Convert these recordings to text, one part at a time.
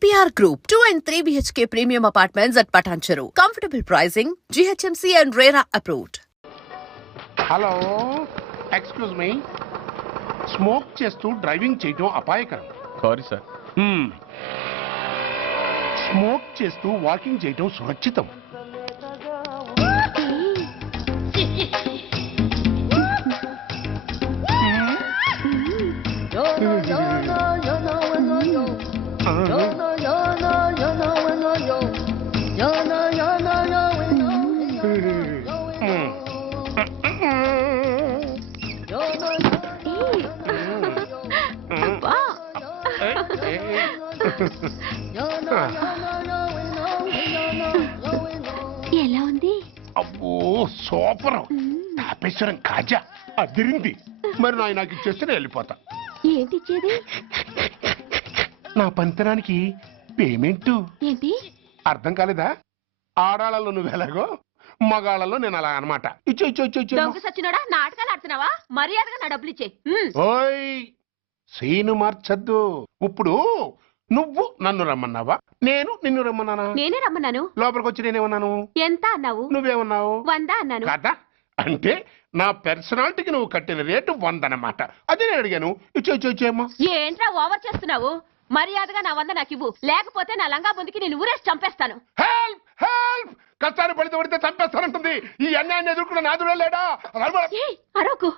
APR Group, 2 and 3 BHK premium apartments at Patancheru. Comfortable pricing, GHMC and RERA approved. Hello excuse me smoke చేస్తూ driving చేయటం అపాయకరం. Sorry sir. Smoke చేస్తూ walking చేయటం సురక్షితం. ఎలా ఉంది? అబ్బో సూపర్. తాపేశ్వరం కాజా అదిరింది. మరి నాకు ఇచ్చేస్తే నేను వెళ్ళిపోతా. ఏంటి ఇచ్చేది? నా పంతనానికి పేమెంట్. ఏంటి అర్థం కాలేదా? ఆడాళ్ళలో నువ్వు ఎలాగో మగాళ్ళలో నేను అలా అనమాట. దొంగ సచ్చినోడా, నాటకాలు ఆడుతున్నావా? మర్యాదగా నా డబ్బులు ఇచ్చే. ఓయ్ సీను మార్చద్దు. ఇప్పుడు నువ్వు నన్ను రమ్మన్నావా, నేను నిన్ను రమ్మన్నానా? నేనే రమ్మన్నాను. లోపలికి వచ్చి నేనేమన్నాను? ఎంత అన్నావు? నువ్వేమన్నావు? 100 అన్నాను. కదా అంటే నా పర్సనాలిటీకి నువ్వు కట్టిన రేటు 100 అన్నమాట. అదే నేను అడిగాను. ఇచ్చేమ్మా. ఏంట్రా ఓవర్ చేస్తున్నావు? మర్యాదగా నా 100 నాకు ఇవ్వు, లేకపోతే నా లంగా ముందుకి నేను ఊరేసి చంపేస్తాను. Help help. కష్టాన్ని పడితే చంపేస్తానంటుంది. ఈ అన్యాయాన్ని ఎదుర్కొన్న నాదుడే లేడా? అరవకు.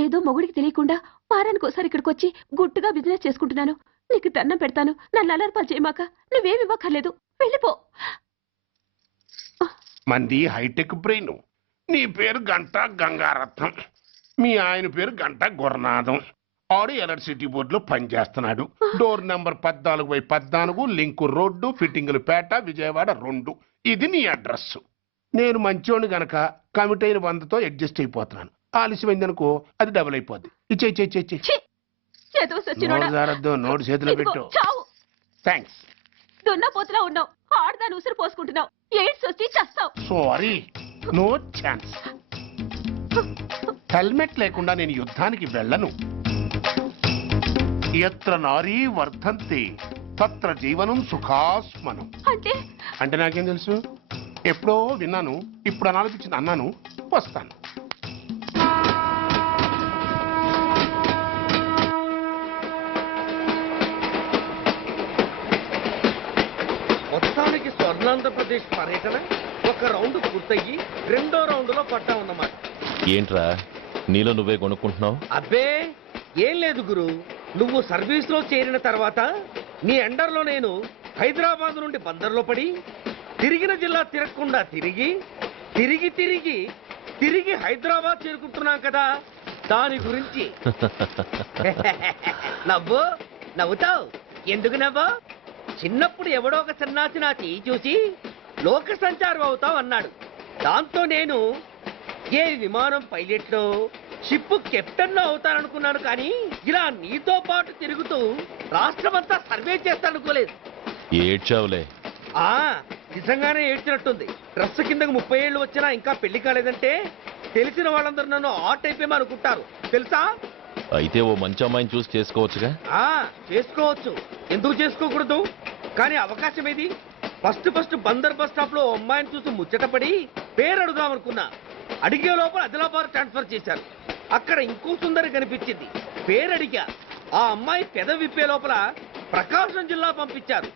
ఏదో మొగుడికి తెలియకుండా వారానికి ఒకసారి ఇక్కడికి వచ్చి గుట్టుగా బిజినెస్ చేసుకుంటున్నాను. నీకు దండం పెడతాను, నన్ను అలర్పాలు చేయమాక. నువ్వేమి ఇవ్వక్కర్లేదు, వెళ్ళిపో. మంది హైటెక్ బ్రెయిన్. నీ పేరు గంట గంగారత్నం, మీ ఆయన పేరు గంట గురనాథం. ఆడు ఎలక్ట్రిసిటీ బోర్డులో పనిచేస్తున్నాడు. డోర్ నెంబర్ 14/14, లింకు రోడ్డు, ఫిట్టింగులు పేట, విజయవాడ 2. ఇది నీ అడ్రస్. నేను మంచోని గనక కమిట్ అయిన 100తో అడ్జస్ట్ అయిపోతున్నాను. ఆలస్యమైందనుకో అది డబుల్ అయిపోద్ది. ఇచ్చే నోటు చేతిలో పెట్టు. థ్యాంక్స్. దున్నపోతులా ఉన్నావు, ఆడదాని ఉసురు పోసుకుంటున్నావు. ఎయిడ్స్ వచ్చి చస్తావు. Sorry, no chance. హెల్మెట్ లేకుండా నేను యుద్ధానికి వెళ్ళను. ఎత్ర నారీ వర్ధంతి తత్ర జీవనం సుఖాస్మనం. అంటే నాకేం తెలుసు? ఎప్పుడో విన్నాను, ఇప్పుడు అనాలనిపించింది అన్నాను. వస్తాను. మొత్తానికి స్వర్ణాంధ్రప్రదేశ్ పర్యటన ఒక రౌండ్ పూర్తయ్యి 2వ రౌండ్ లో పట్టామన్నమాట. ఏంట్రా నీలో నువ్వే కొనుక్కుంటున్నావు? అబ్బే ఏం లేదు గురు. నువ్వు సర్వీస్ లో చేరిన తర్వాత నీ అండర్లో నేను హైదరాబాద్ నుండి బందర్లో పడి తిరిగిన జిల్లా తిరగకుండా తిరిగి తిరిగి తిరిగి తిరిగి హైదరాబాద్ చేరుకుంటున్నాం కదా, దాని గురించి. నవ్వుతావు ఎందుకు నవ్వు? చిన్నప్పుడు ఎవడో ఒక సన్నాసి నా చెయ్యి చూసి లోక సంచారం అవుతావు అన్నాడు. దాంతో నేను ఏ విమానం పైలట్లో షిప్ కెప్టెన్ అవుతాననుకున్నాను. కానీ ఇలా నీతో పాటు తిరుగుతూ రాష్ట్రమంతా సర్వే చేస్తాననుకోలేదు. ఏడ్చావులే. నిజంగానే ఏడ్చినట్టుంది. డ్రెస్ కిందకు 30 ఏళ్ళు వచ్చినా ఇంకా పెళ్లి కాలేదంటే తెలిసిన వాళ్ళందరూ నన్ను ఆట్ అయిపోయి అనుకుంటారు తెలుసా? అయితే ఓ మంచి అమ్మాయిని చూసి చేసుకోవచ్చుగా. చేసుకోవచ్చు, ఎందుకు చేసుకోకూడదు? కానీ అవకాశం ఏది? ఫస్ట్ బందర్ బస్ స్టాప్ లో అమ్మాయిని చూసి ముచ్చటపడి పేరు అడుగుదాం అనుకున్నా. అడిగే లోపల ఆదిలాబాద్ ట్రాన్స్ఫర్ చేశారు. అక్కడ ఇంకో సుందరి కనిపించింది. పేరు అడిగా. ఆ అమ్మాయి పెద విప్పే లోపల ప్రకాశం జిల్లా పంపించారు.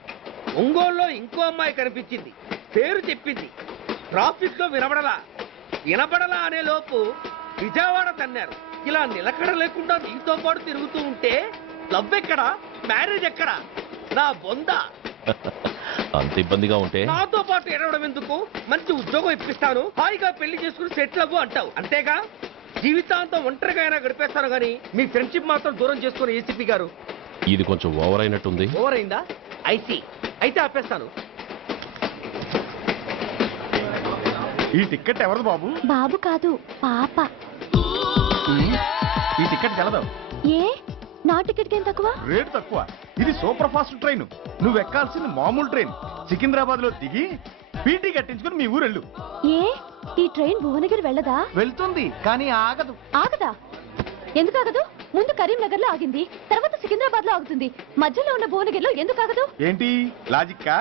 ఒంగోలులో ఇంకో అమ్మాయి కనిపించింది. పేరు చెప్పింది. ట్రాఫిక్ లో వినబడలా అనే లోపు విజయవాడ తన్నారు. ఇలా నిలకడ లేకుండా నీతో పాటు తిరుగుతూ ఉంటే లవ్ ఎక్కడా, మ్యారేజ్ ఎక్కడా? నా బొంద. అంత ఇబ్బందిగా ఉంటే నాతో పాటు ఎడవడం ఎందుకు? మంచి ఉద్యోగం ఇప్పిస్తాను, హాయిగా పెళ్లి చేసుకుని సెటిల్ అవ్వు అంటావు అంతేగా. జీవితాంతం ఒంటరిగా అయినా గడిపేస్తాను గానీ మీ ఫ్రెండ్షిప్ మాత్రం దూరం చేసుకుని ఏసీపీ గారు. ఇది కొంచెం ఓవర్ అయినట్టుంది. ఓవర్ అయిందా? అయితే ఆపేస్తాను. ఈ టికెట్ ఎవరిది బాబు? బాబు కాదు, పాప. ఈ టికెట్ తెలదు. ఏ నా టికెట్ ఏం తక్కువ? రేటు తక్కువ. ఇది సూపర్ ఫాస్ట్ ట్రైన్. నువ్వు ఎక్కాల్సింది మామూలు ట్రైన్. సికింద్రాబాద్ లో దిగి పీటీ కట్టించుకుని మీ ఊరెళ్ళు. ఏ ఈ ట్రైన్ భువనగిరి వెళ్ళదా? వెళ్తుంది కానీ ఆగదు. ఆగదా? ఎందుకు ఆగదు? ముందు కరీంనగర్ లో ఆగింది, తర్వాత సికింద్రాబాద్ లో ఆగుతుంది. మధ్యలో ఉన్న భువనగిరిలో ఎందుకు ఆగదు? ఏంటి లాజిక్కా?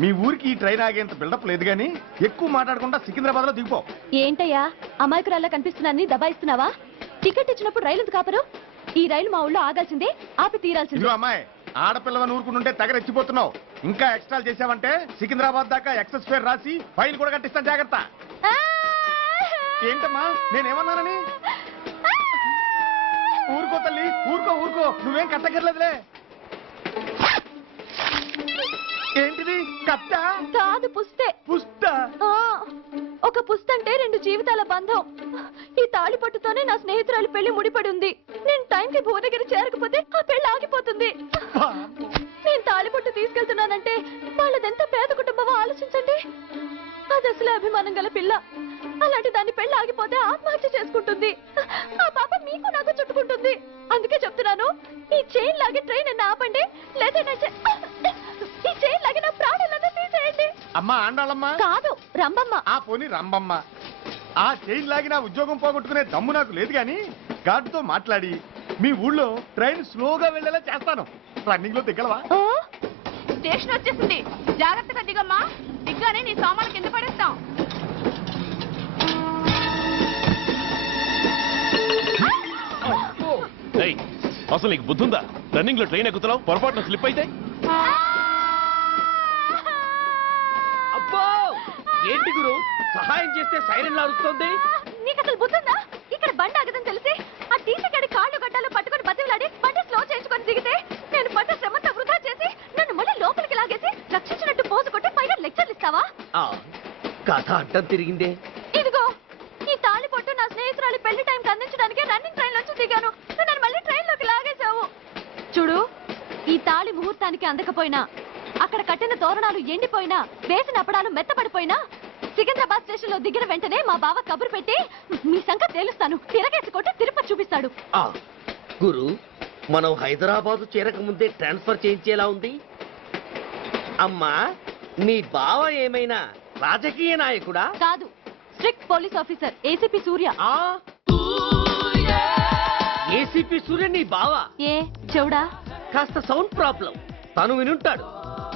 మీ ఊరికి ఈ ట్రైన్ ఆగేంత బిల్డప్ లేదు గానీ ఎక్కువ మాట్లాడకుండా సికింద్రాబాద్ లో దిగిపో. ఏంటయ్యా అమాయకురాల్లా కనిపిస్తున్నాన్ని దబాయిస్తున్నావా? టికెట్ ఇచ్చినప్పుడు రైలు ఎందుకు ఆపరు? ఈ రైలు మా ఊళ్ళో ఆగాల్సిందే, ఆపి తీరాల్సిందే. ఇదిగో అమ్మాయి, ఆడపిల్లవని ఊరుకుంటుంటే తెగరెచ్చిపోతున్నావు. ఇంకా ఎక్స్ట్రాలు చేసావంటే సికింద్రాబాద్ దాకా ఎక్సెస్ ఫేర్ రాసి ఫైన్ కూడా కట్టిస్తాను, జాగ్రత్త. ఆ! ఏంటమ్మా నేనేమన్నానని? ఊరుకో తల్లి, ఊరుకో ఊరుకో, నువ్వేం కట్టగర్లేదులే. ఏంటిది కట్ట? కాదు పుస్తే. పుష్ట? ఆ, ఒక పుస్తంటే 2 జీవితాల బంధం. ఈ తాళి పట్టుతోనే నా స్నేహితురాలి పెళ్లి ముడిపడి ఉంది. నేను టైంకి భువనగిరి చేరకపోతే ఆ పెళ్లి ఆగిపోతుంది. నేను తాళి పట్టు తీసుకెళ్తున్నానంటే వాళ్ళదెంత పేద కుటుంబమో ఆలోచించండి. అది అసలు అభిమానం గల పిల్ల. అలాంటి దాన్ని పెళ్లి ఆగిపోతే ఆత్మహత్య చేసుకుంటుంది. ఆ పాప మీకు నాకు చుట్టుకుంటుంది. అందుకే చెప్తున్నాను, ఈ చైన్ లాగే ట్రైన్ అన్న ఆపండి, లేదా ఈ చైన్ లాగే నా ప్రాణాలను తీసేయండి. అమ్మా ఆండాళ్ళమ్మా కాదు రంబమ్మ. ఆ పోని రంబమ్మ. ఆ చైన్ లాగి నా ఉద్యోగం పోగొట్టుకునే దమ్ము నాకు లేదు గాని గార్డుతో మాట్లాడి మీ ఊళ్ళో ట్రైన్ స్లోగా వెళ్ళేలా చేస్తాను. రన్నింగ్ లో దిగలవా? స్టేషన్ వచ్చేసింది, జాగ్రత్తగా దిగమ్మా. దిగ్గానే నీ సామాన్లు కింద పడేస్తాం. ఏయ్, అసలు నీకు బుద్ధుందా? రన్నింగ్ లో ట్రైన్ ఎక్కుతున్నావు, పొరపాటున స్లిప్ అయితే? అబ్బో ఏంటి గురు, సహాయం చేస్తే సైరన్ అరుస్తుంది. నీకు అసలు బుద్ధుందా? ఇక్కడ బండి ఆగదని తెలిసి ఆ టీసీ గడి కాళ్ళు గడ్డాలు పట్టుకొని బతిలాడి బండి స్లో చేసుకొని దిగితే నేను పడ్డ శ్రమంతా వృధా చేసి నన్ను మళ్ళీ లోపలికి లాగేసి రక్షించినట్టు పోజు కొట్టి పైగా లెక్చర్లు ఇస్తావా? కథ అడ్డం తిరిగిందే. ఇదిగో ఈ తాళి పొట్టు నా స్నేహితురాలి పెళ్లి టైంకి అందించడానికి రన్నింగ్ ట్రైన్ నుంచి దిగాను. నువ్వు నన్ను మళ్ళీ ట్రైన్ లోకి లాగేశావు. చూడు, ఈ తాళి ముహూర్తానికి అందకపోయినా, అక్కడ కట్టిన తోరణాలు ఎండిపోయినా, వేసిన అప్పడాలు మెత్తపడిపోయినా, సికింద్రాబాద్ స్టేషన్ లో దిగిన వెంటనే మా బావ కబురు పెట్టి మీ సంగతి తేలుస్తాను, తిరగేసి కొట్టి తిరుపతి చూపిస్తాడు. గురు, మనం హైదరాబాద్ చేరక ముందే ట్రాన్స్ఫర్ చేయించేలా ఉంది. అమ్మా, నీ బావ ఏమైనా రాజకీయ నాయకుడా? కాదు, స్ట్రిక్ట్ పోలీస్ ఆఫీసర్, ఏసీపీ సూర్య. ఏసీపీ సూర్య నీ బావ? ఏ చెవుడా? కాస్త సౌండ్ ప్రాబ్లం, తను వినుంటాడు.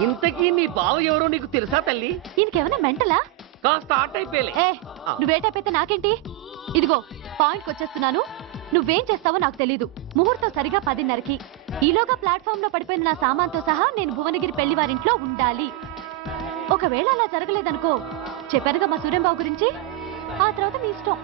ఇంతకీ నీ బావ ఎవరో నీకు తెలుసా తల్లి? ఈయనకేమైనా మెంటలా? కాస్త ఆటైపోయలే. ఏ నువ్వేటైపోతే నాకేంటి? ఇదిగో పాయింట్కి వచ్చేస్తున్నాను. నువ్వేం చేస్తావో నాకు తెలీదు. ముహూర్తం సరిగా 10:30కి. ఈలోగా ప్లాట్ఫామ్ లో పడిపోయిన నా సామాన్తో సహా నేను భువనగిరి పెళ్లి వారింట్లో ఉండాలి. ఒకవేళ అలా జరగలేదనుకో, చెప్పానుగా మా సూర్యంబాబు గురించి, ఆ తర్వాత మీ ఇష్టం.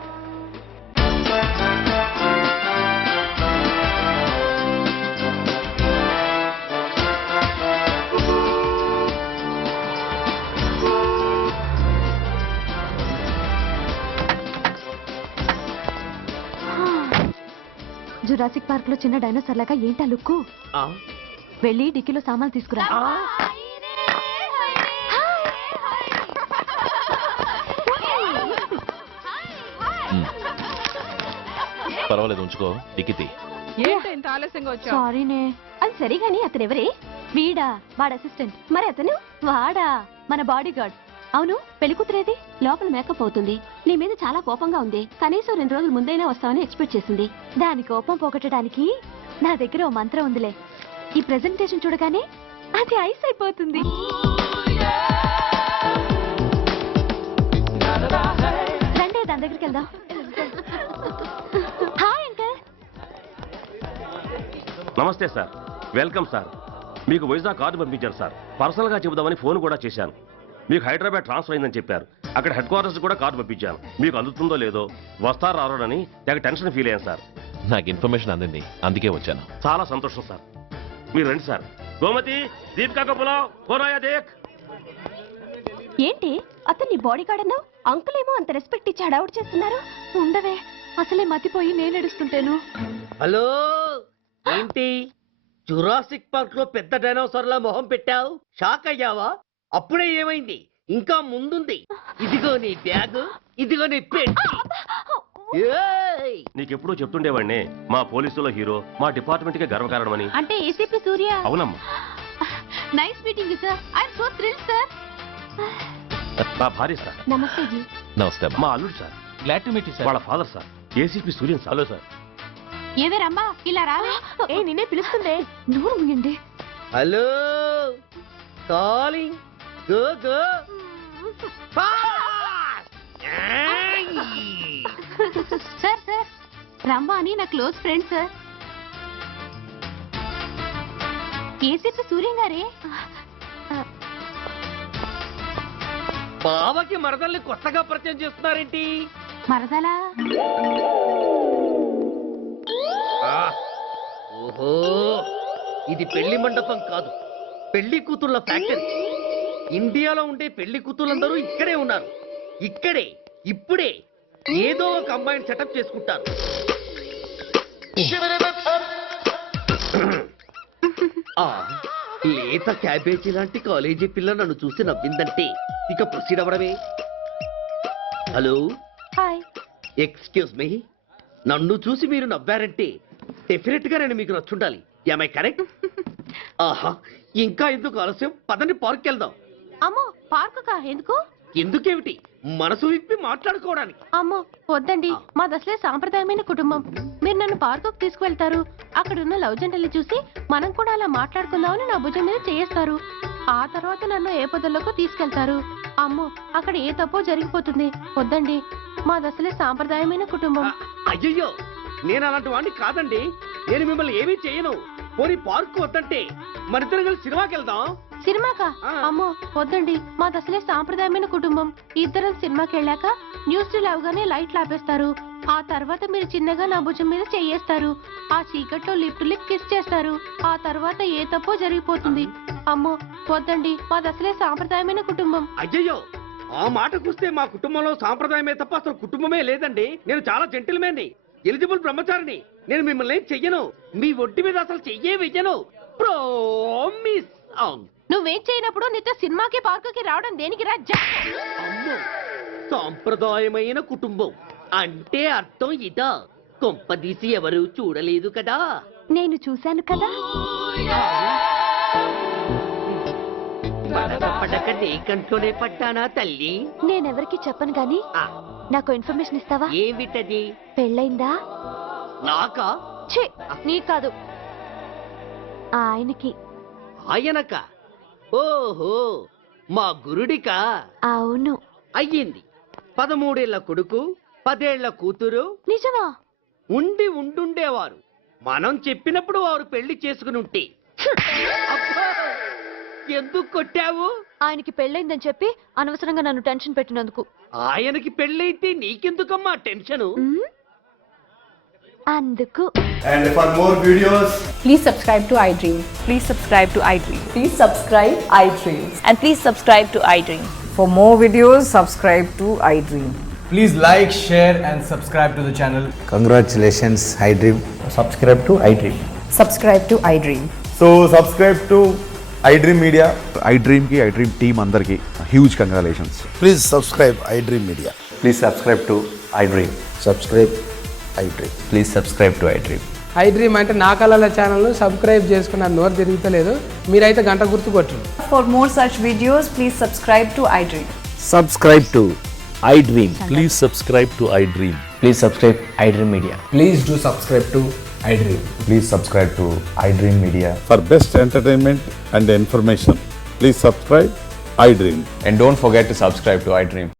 జురాసిక్ పార్క్ లో చిన్న డైనోసార్ లాగా ఏంటా లుక్కు? వెళ్ళి డిక్కీలో సామాన్లు తీసుకురా. పర్వాలేదు, ఉంచుకో. టికెట్ ఏంటో ఇంత ఆలస్యంగా వచ్చావు? సారీనే. అది సరిగాని అతను ఎవరే? వీడా, వాడు అసిస్టెంట్. మరి అతను? వాడా, మన బాడీ గార్డ్. అవును, పెళ్లి కూతురేది? లోపల మేకప్ అవుతుంది. నీ మీద చాలా కోపంగా ఉంది. కనీసం 2 రోజుల ముందైనా వస్తావని ఎక్స్పెక్ట్ చేసింది. దాని కోపం పోగొట్టడానికి నా దగ్గర ఓ మంత్రం ఉందిలే. ఈ ప్రెజెంటేషన్ చూడగానే అది ఐస్ అయిపోతుంది. రండి, దాని దగ్గరికి వెళ్దాం. Hi uncle. నమస్తే సార్, వెల్కమ్ సార్. మీకు వైజాగ్ కార్డు పంపించారు సార్. పర్సనల్ గా చెబుదామని ఫోన్ కూడా చేశాను. మీకు హైదరాబాద్ ట్రాన్స్ఫర్ అయిందని చెప్పారు. అక్కడ హెడ్ క్వార్టర్స్ కూడా కార్డు పంపించాను. మీకు అందుతుందో లేదో, వస్తారో రారోనని తెగ టెన్షన్ ఫీల్ అయ్యాను సార్. నాకు ఇన్ఫర్మేషన్ అందింది, అందుకే వచ్చాను. చాలా సంతోషం సార్. మీరు రండి సార్. గోమతి, దీపికా కపులావ్, కోరాయా దేక్. ఏంటి అతన్ని బాడీ గార్డ్ అన్నావు? అంకుల్ ఏమో అంత రెస్పెక్ట్ ఇచ్చి హడావుడు చేస్తున్నారు. ఉండవే, అసలే మతిపోయి నేను ఎడుస్తుంటాను. హలో, ఏంటి జురాసిక్ పార్క్ లో పెద్ద డైనోసార్ల మొహం పెట్టావు? షాక్ అయ్యావా? అప్పుడే ఏమైంది? ఇంకా ముందుంది. ఇదిగో నీ బ్యాగ్, ఇదిగో నీ పెట్టి. నీకెప్పుడూ చెప్తుండేవాడిని, మా పోలీసులో హీరో, మా డిపార్ట్మెంట్ కి గర్వకారణమని. అంటే ఏసీపీ సూర్య. అవునమ్మా. Nice meeting sir. I'm so thrilled sir. మా భార్య సార్. నమస్తే జీ. నమస్తే అమ్మా. మా అల్లుడు sir. Glad to meet you sir. వాళ్ళ father sir, ACP Suryan sir. Hello sir. ఏవే రమ్మా ఇలా రావే. ఏ నిన్నే పిలుస్తుందే. నోరు ముయండి. Hello calling go go sir sir రమ్మా అని నా close friend sir. ACP Suryam గారే. బావకి మరదల్ని కొత్తగా పరిచయం చేస్తున్నారేంటి? మరదలా? ఓహో, ఇది పెళ్లి మండపం కాదు, పెళ్లి కూతుళ్ళ ఫ్యాక్టరీ. ఇండియాలో ఉండే పెళ్లి కూతుళ్ళందరూ ఇక్కడే ఉన్నారు. ఇక్కడే ఇప్పుడే ఏదో ఒక అమ్మాయిని సెటప్ చేసుకుంటారు. ఆ, లేత క్యాబేజీ లాంటి కాలేజీ పిల్ల నన్ను చూసి నవ్విందంటే ఇక ప్రొసీడ్ అవ్వడమే. Hello, hi. ఎక్స్క్యూజ్ మీ, నన్ను చూసి మీరు నవ్వారంటే డెఫినెట్ గా నేను మీకు నచ్చుండాలి. Am I correct? ఆహా, ఇంకా ఎందుకు ఆలస్యం, పదండి పార్క్ వెళ్దాం. అమ్మో పార్కు కా? ఎందుకు? ఎందుకేమిటి, మనసు విప్పి మాట్లాడుకోవడానికి. అమ్మో వద్దండి, మాది అసలే సాంప్రదాయమైన కుటుంబం. మీరు నన్ను పార్కుకు తీసుకువెళ్తారు, అక్కడ ఉన్న లవ్ జంటలు చూసి మనం కూడా అలా మాట్లాడుకుందామని నా భుజం మీద చేస్తారు. ఆ తర్వాత నన్ను ఏ పొదల్లోకి తీసుకెళ్తారు. అమ్మో అక్కడ ఏ తప్పో జరిగిపోతుంది. వద్దండి, మాది అసలే సాంప్రదాయమైన కుటుంబం. అయ్యయ్యో, నేను అలాంటి వాడిని కాదండి. నేను మిమ్మల్ని ఏమీ చేయను. పోనీ పార్క్ వద్దంటే మరిద్దరం కలిసి సినిమాకి వెళ్దాం. సినిమాకా? ఆ. అమ్మో వద్దండి, మాది అసలే సాంప్రదాయమైన కుటుంబం. ఇద్దరం సినిమాకి వెళ్ళాక న్యూస్ అవగానే లైట్లు ఆపేస్తారు. ఆ తర్వాత మీరు చిన్నగా నా భుజం మీద చెయ్యేస్తారు. ఆ చీకట్లో లిప్ టు లిప్ కిస్ చేస్తారు. ఆ తర్వాత ఏ తప్పో జరిగిపోతుంది. అమ్మో వద్దండి, మాది అసలే సాంప్రదాయమైన కుటుంబం. అయ్యయ్యో, ఆ మాటకొస్తే మా కుటుంబంలో సాంప్రదాయమే తప్ప అసలు కుటుంబమే లేదండి. నేను చాలా జెంటిల్మెన్ని, ఎలిజిబుల్ బ్రహ్మచారిని. నేను మిమ్మల్ని ఏం చెయ్యను. మీ ఒంటి మీద అసలు చెయ్యే వెయ్యను. ప్రామిస్. నువ్వేం చేయనప్పుడు నీతో సినిమాకి పార్కుకి రావడం దేనికి రా? అమ్మో, సాంప్రదాయమైన కుటుంబం అంటే అర్థం ఇదా? కొంపదీసి ఎవరు చూడలేదు కదా? నేను చూశాను కదా. పడక నీ కంట్లోనే పడ్డానా తల్లి? నేనెవరికి చెప్పను గాని ఆ, నాకు ఇన్ఫర్మేషన్ ఇస్తావా? ఏమిటది? పెళ్ళైందా? నాకా? ఛీ, నీ కాదు, ఆయనకి. ఆయనక? ఓహో, మా గురుడికా? అవును. అయ్యింది. 13 ఏళ్ల కొడుకు, 10 ఏళ్ల కూతురు నిజమా? ఉండుండేవారు. మనం చెప్పినప్పుడు వారు పెళ్లి చేసుకుని ఉంటే. అబ్బా! ఎందుకు కొట్టావు? ఆయనకి పెళ్ళైందని చెప్పి అనవసరంగా నన్ను టెన్షన్ పెట్టినందుకు. ఆయనకి పెళ్ళైతే నీకెందుకమ్మా టెన్షను? అందుకు. And for more videos, Please subscribe to iDream. Please subscribe to iDream. Please subscribe iDream. And please subscribe to iDream. For more videos, subscribe to iDream. please like, share and subscribe to the channel. Congratulations, iDream. Subscribe to iDream. Subscribe to iDream. So subscribe to iDream Media. iDream ki iDream team andarki huge congratulations. Please subscribe iDream Media. Please subscribe to iDream. Subscribe iDream. Please subscribe to iDream. iDream అంటే నా కళల channel subscribe చేసుకున్న నోరు తిరుగుతలేదు. మీరైతే గంట గుర్తు కొట్టండి. For more such videos, please subscribe to iDream. Subscribe to iDream. Please subscribe to iDream. Please subscribe iDream Media. Please do subscribe to iDream. Please subscribe to iDream Media. For best entertainment and information, please subscribe iDream. And don't forget to subscribe to iDream.